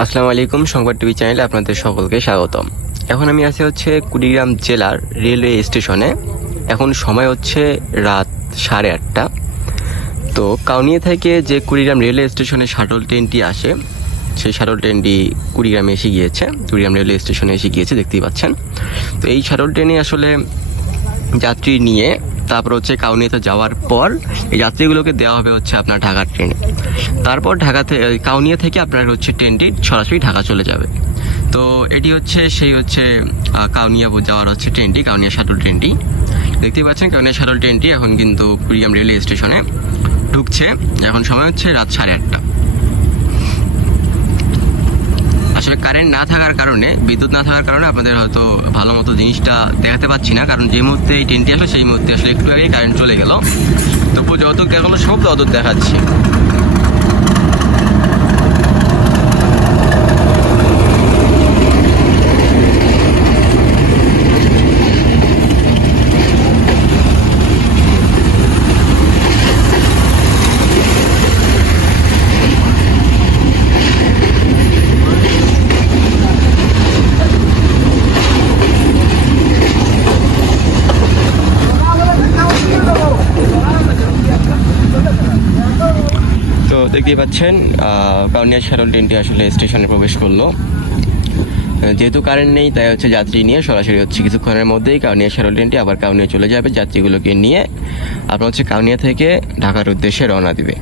আসসালামু আলাইকুম, সংবাদ টিভি চ্যানেলে আপনাদের সকলকে স্বাগতম। এখন আমি আছি হচ্ছে কুড়িগ্রাম জেলার রেলওয়ে স্টেশনে। এখন সময় হচ্ছে রাত সাড়ে আটটা। তো কাউনিয়া থেকে যে কুড়িগ্রাম রেলওয়ে স্টেশনে শাটল ট্রেনটি আসে, সেই শাটল ট্রেনটি কুড়িগ্রামে এসে গিয়েছে। কুড়িগ্রাম রেলওয়ে স্টেশনে এসে গিয়েছে, দেখতেই পাচ্ছেন। তো এই শাটল ট্রেনে আসলে যাত্রী নিয়ে তারপর হচ্ছে কাউনিয়াতে যাওয়ার পর এই যাত্রীগুলোকে দেওয়া হবে হচ্ছে আপনার ঢাকার ট্রেনে। তারপর ঢাকাতে কাউনিয়া থেকে আপনার হচ্ছে ট্রেনটি সরাসরি ঢাকা চলে যাবে। তো এটি হচ্ছে সেই হচ্ছে কাউনিয়া যাওয়ার হচ্ছে ট্রেনটি, কাউনিয়া শাটল ট্রেনটি। দেখতেই পাচ্ছেন, কাউনিয়া শাটল ট্রেনটি এখন কিন্তু কুড়িগ্রাম রেলওয়ে স্টেশনে ঢুকছে। এখন সময় হচ্ছে রাত সাড়ে আটটা আসলে কারেন্ট না থাকার কারণে, বিদ্যুৎ না থাকার কারণে আপনাদের হয়তো ভালো মতো জিনিসটা দেখাতে পাচ্ছি না। কারণ যে মুহূর্তে এই ট্রেনটি আসলো, সেই মুহূর্তে আসলে একটু আগেই কারেন্ট চলে গেল। তো যত দেখানো সব তত দেখাচ্ছি। দেখতেই পাচ্ছেন কাউনিয়া শ্যারল ট্রেনটি আসলে স্টেশনে প্রবেশ করল। যেহেতু কারেন্ট নেই, তাই হচ্ছে যাত্রী নিয়ে সরাসরি হচ্ছে কিছুক্ষণের মধ্যেই কাউনিয়া শ্যারল ট্রেনটি আবার কাউনিয়া চলে যাবে যাত্রীগুলোকে নিয়ে। আপনার হচ্ছে কাউনিয়া থেকে ঢাকার উদ্দেশ্যে রওনা দিবে।